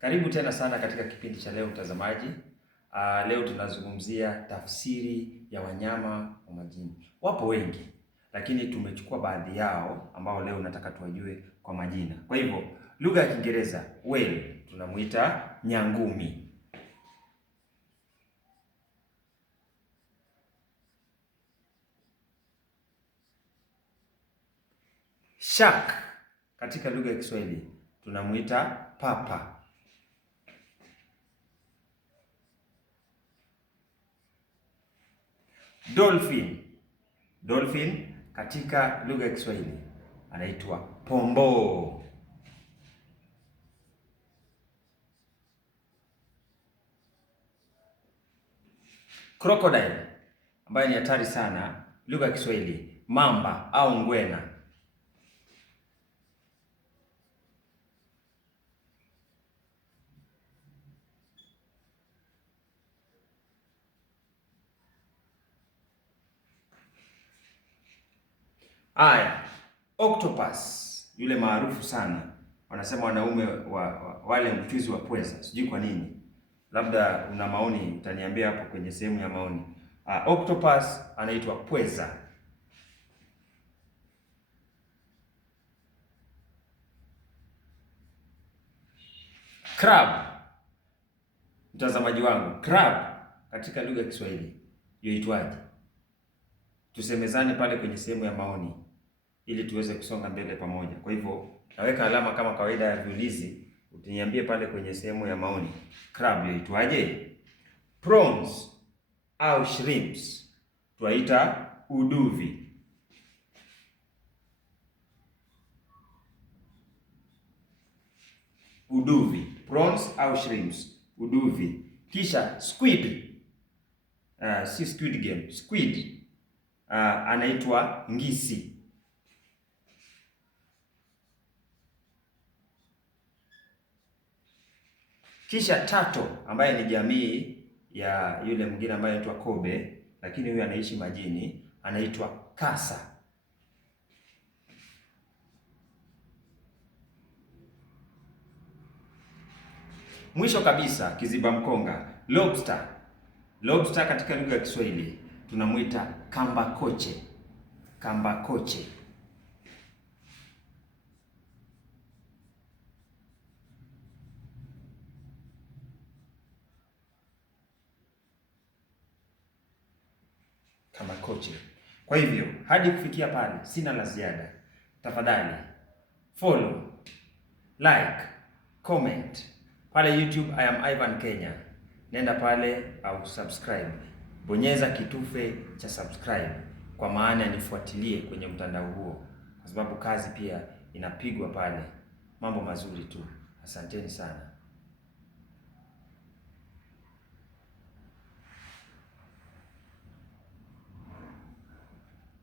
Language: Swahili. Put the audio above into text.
Karibu tena sana katika kipindi cha leo mtazamaji. Leo tunazungumzia tafsiri ya wanyama wa majini. Wapo wengi, lakini tumechukua baadhi yao ambao leo nataka tuwajue kwa majina. Kwa hivyo, lugha ya Kiingereza, whale tunamuita nyangumi. Shark katika lugha ya Kiswahili tunamuita papa. Dolphin katika lugha ya Kiswahili anaitwa pomboo. Crocodile ambaye ni hatari sana, lugha ya Kiswahili mamba au ngwena. Aya, octopus yule maarufu sana, wanasema wanaume wale mchuzi wa pweza, sijui kwa nini. Labda una maoni, utaniambia hapo kwenye sehemu ya maoni. Octopus anaitwa pweza. Crab, mtazamaji wangu, crab katika lugha ya Kiswahili yoitwaje? Tusemezane pale kwenye sehemu ya maoni ili tuweze kusonga mbele pamoja. Kwa hivyo naweka alama kama kawaida ya viulizi, utaniambie pale kwenye sehemu ya maoni, crab yaitwaje? Prawns au shrimps twaita uduvi. Uduvi, prawns au shrimps, uduvi. Kisha squid, si squid game, squid anaitwa ngisi. Kisha turtle ambaye ni jamii ya yule mwingine ambaye anaitwa kobe, lakini huyu anaishi majini, anaitwa kasa. Mwisho kabisa kiziba mkonga, lobster. Lobster katika lugha ya Kiswahili tunamuita kambakoche. Kambakoche. Kambakoche. Kwa hivyo hadi kufikia pale sina la ziada. Tafadhali follow, like, comment pale YouTube I am Ivan Kenya. Nenda pale au subscribe. Bonyeza kitufe cha subscribe kwa maana nifuatilie kwenye mtandao huo, kwa sababu kazi pia inapigwa pale. Mambo mazuri tu. Asanteni sana.